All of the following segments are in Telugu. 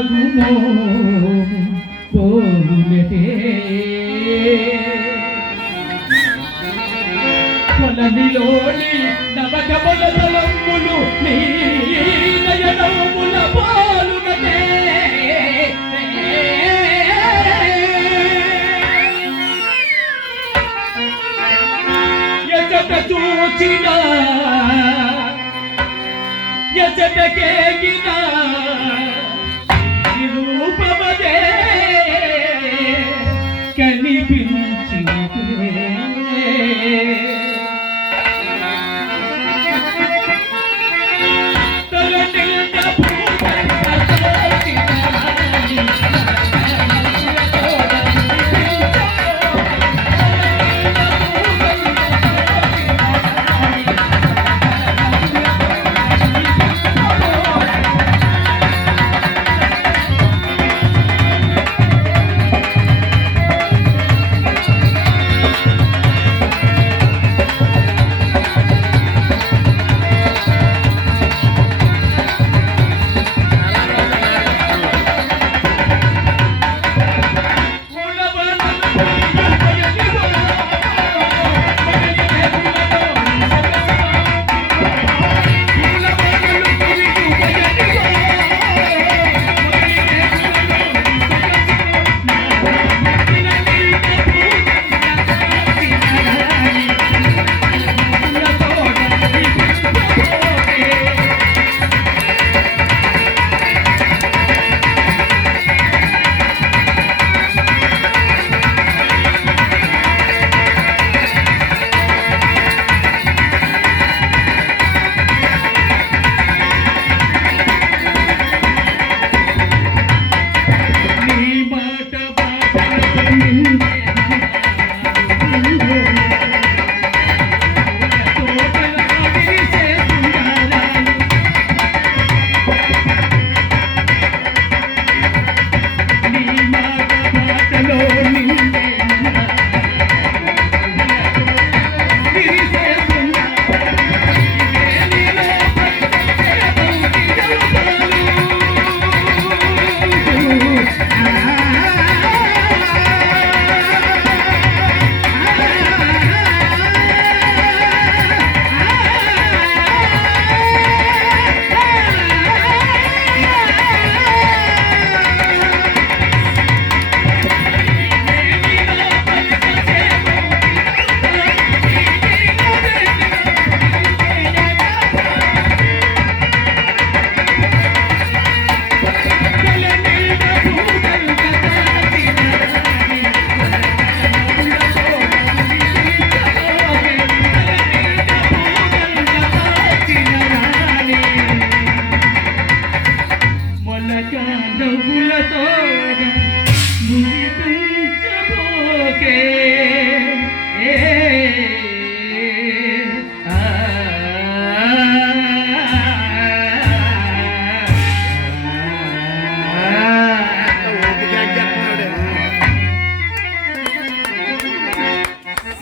నగుమో పోలునటే కొలనిలోని నవకమల తలంబులు నీ నయనముల పోలునటే ఎచట చూచినా ఎచటకేగినా రూపమదే కనిపించితే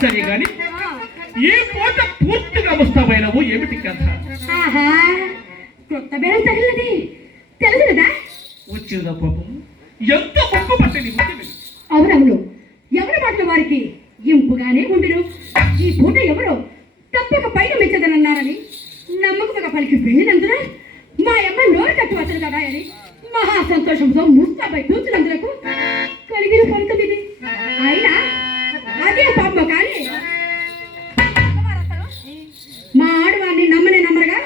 సరే గాని ఈ పూట పూర్తిగా ముస్తాబైనవు ఏమిటి కథ? కొత్త బేరం తగిలినది తెలుసు కదా. వచ్చిందా పాపం, ఎంత ముక్కు పట్టింది. అవునవును, ఎవరి మాటలు వారికి ఇంపుగానే ఉండును. ఈ పూట ఎవరో తప్పక పైన మెచ్చదనన్నారని నమ్మకముగా పలికి వెళ్ళినందున మా అమ్మ నోరు కట్టు వచ్చదు కదా అని మహా సంతోషంతో ముస్తాబై కూర్చున్నందులకు కలిగిన ఫలితం ఇది. అయినా అదే పాపం కానీ మా ఆడవాడిని నమ్మనే నమ్మరుగా.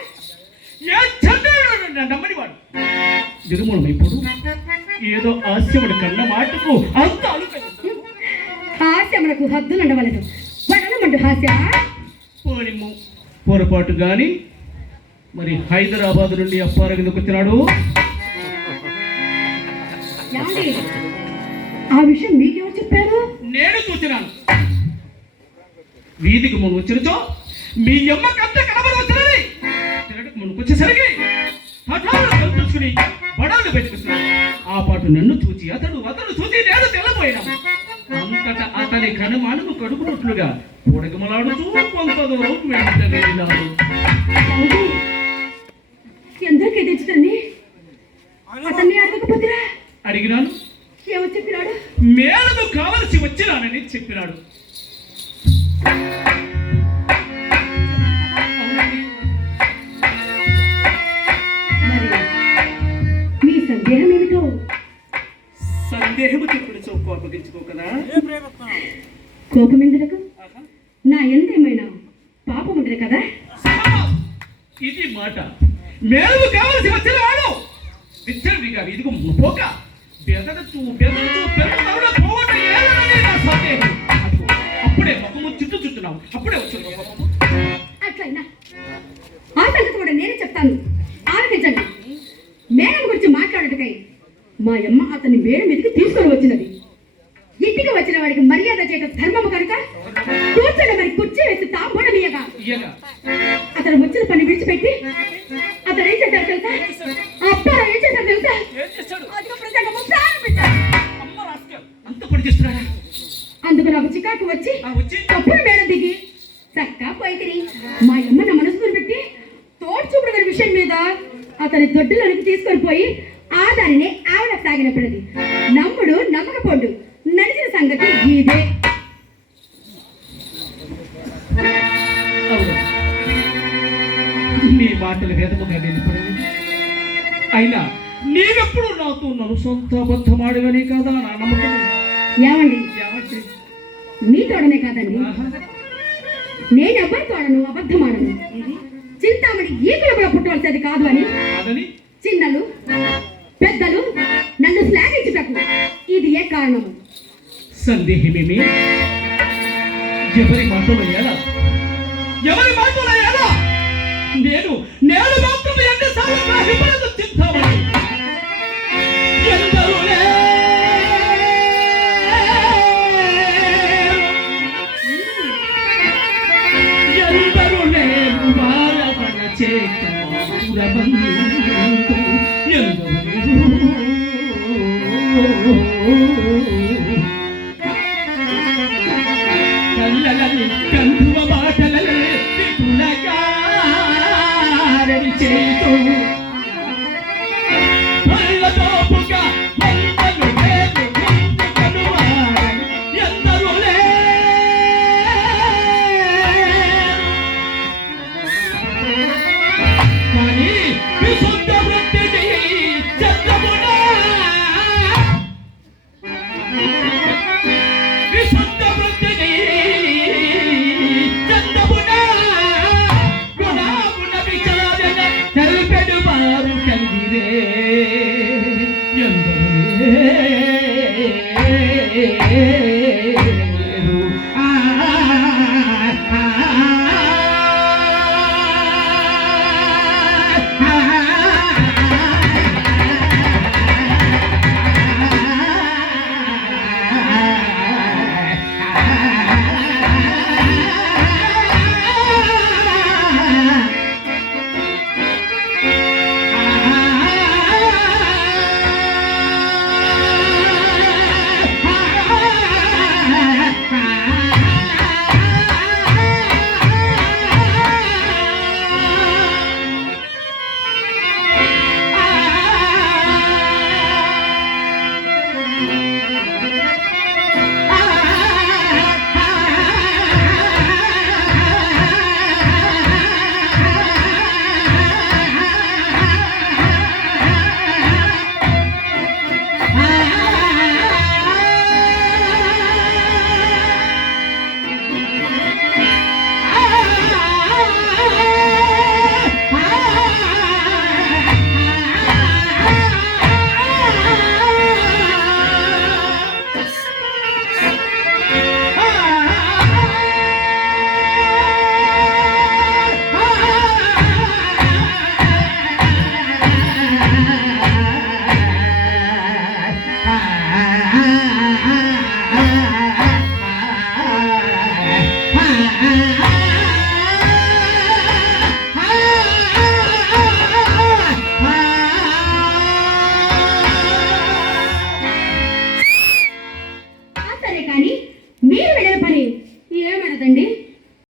నమ్మని వాడు దిరుమూలమైపోడు. ఏదో హాస్యముడు కన్న మాటకు అంత హాస్యములకు హద్దులుండవలేదు. వడలమంటు హాస్య పొరపాటు గాని మరి హైదరాబాద్ నుండి అప్పారం ఎందుకు వచ్చినాడు? ఆ విషయం మీకెవరు చెప్పారు? నేను చూసినాను. వీధికి ముందు వచ్చినచో మీ అమ్మ కంత కనబడి వచ్చినది. తిరగకు ముందుకు వచ్చేసరికి తెలుసుకుని బడాలు పెట్టుకున్నాడు. ఆ పాటు నన్ను చూచి అతడు చూసి నేను తెల్లబోయినాము. అంతటా అతని కనుమానము కడుపునట్లుగా పొడగమలాడుతూ కొంత దూరం వెంట వెళ్ళినాడు. ఎందరికీ తెచ్చుతండి అతన్ని అడగకపోతురా? అడిగినాను. ఏమో చెప్పినాడు? మేలుకు కావలసి వచ్చినానని చెప్పినాడు. మరి మీ సందేహం ఏమిటో? సందేహము చెప్పుడు చౌకు అప్పగించుకో కదా. కోపం ఎందుకు? నా ఎందేమైనా పాపం ఉంటుంది కదా. ఇది మాట. మేలుకు కావలసి వచ్చిన వాడు విచ్చలవిగా ఇదిగో పోక బెదరచు పెరుగుతావులో పోవటం ఏదనని నా సందేహం. అప్పుడే ముఖము చుట్టుచుట్టున్నావు. అప్పుడే వచ్చిన కోపము. అట్లయినా ఆ సంగతి కూడా నేనే చెప్తాను, ఆలోచించండి. మేడం గురించి మాట్లాడటకై మా అమ్మ అతన్ని మేడం మీదకి తీసుకొని వచ్చినది. ఇంటికి వచ్చిన వాడికి మర్యాద చేయడం ధర్మము కనుక కూర్చొని మరి కుర్చీ వేసి తాంబూలం ఇయ్యగా అతను వచ్చిన పని విడిచిపెట్టి అతను ఏం చేశారు తెలుసా? అప్పారావు ఏం చేశారు తెలుసా? అదిగో ప్రసంగము ప్రారంభించాడు. అంత పని చేస్తున్నాడా? అందుకు నాకు చికాకు వచ్చి అప్పుడు మేడం దిగి చక్కా పోయి మా అమ్మ నా మనసు పెట్టి తోడ్చూపుడు గారి విషయం మీద అతని దొడ్డులోనికి తీసుకొని పోయి ఆ దానిని ఆవిడ తాగినప్పుడది నమ్ముడు నమ్మకపోడు నడిచిన సంగతి ఇదే. నీ మాటలు వేదముగా నిలిపడలేదు. అయినా నీవెప్పుడు నాతో నన్ను సొంత అబద్ధమాడవని కదా నా నమ్మకం. ఏమండి, మీ తోడనే కాదండి, నేను ఎవరి తోడను అబద్ధమాడను. చింతామణి ఈకులు కూడా పుట్టవలసేది కాదు అని చిన్నలు పెద్దలు నన్ను శ్లాఘించుటకు ఇది ఏ కారణము? సందేహమేమి? ఎవరి మాటలు ఎలా నేను మాత్రం ఎన్నిసార్లు హిమరదు చింతామణి ఎందరూ లేరు బాలపడ చేత కళ్ళలని కందువ బాటలలే విపులగారని చేతు పళ్ళతోపుగా మంటలు వేలు కనువారని ఎందరూ కానీ విశుద్ధ వృత్తిని చంద్రమునా విశుద్ధ వృత్తిని చంద్రమునా గుణమున విచారణ తెలిపెడు వారు కలిగిరే ఎందరూ